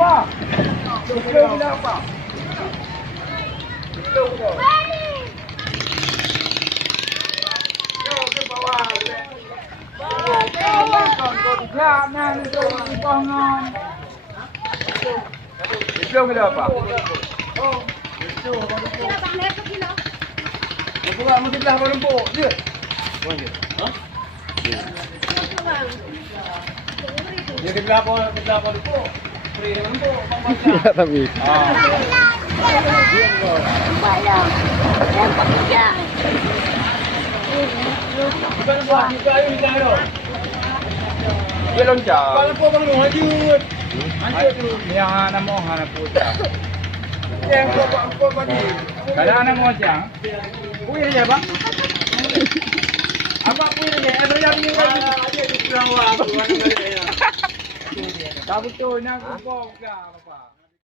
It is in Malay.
Pak. Slow bila Pak. Slow dah. Yo ke bawah. Ya, nah itu kongon. Slow bila Pak. Oh. Slow. Buka mesti belah berempuk je. Hah? Dia ke belah berempuk. Free dengan empuk. Ya tapi. Bayang. Nampak kerja. Bukan buat juga ayo hilang tu. Dia loncat. Kalau kau bangun hajut. Hajut tu. Yang nama hana putar. Yang kau bagi. Kalau anak mau jang. Puih aja bang. Apa puih aja? Ada yang ni lagi. Ada di pulau aku. Tak betul nak kau apa?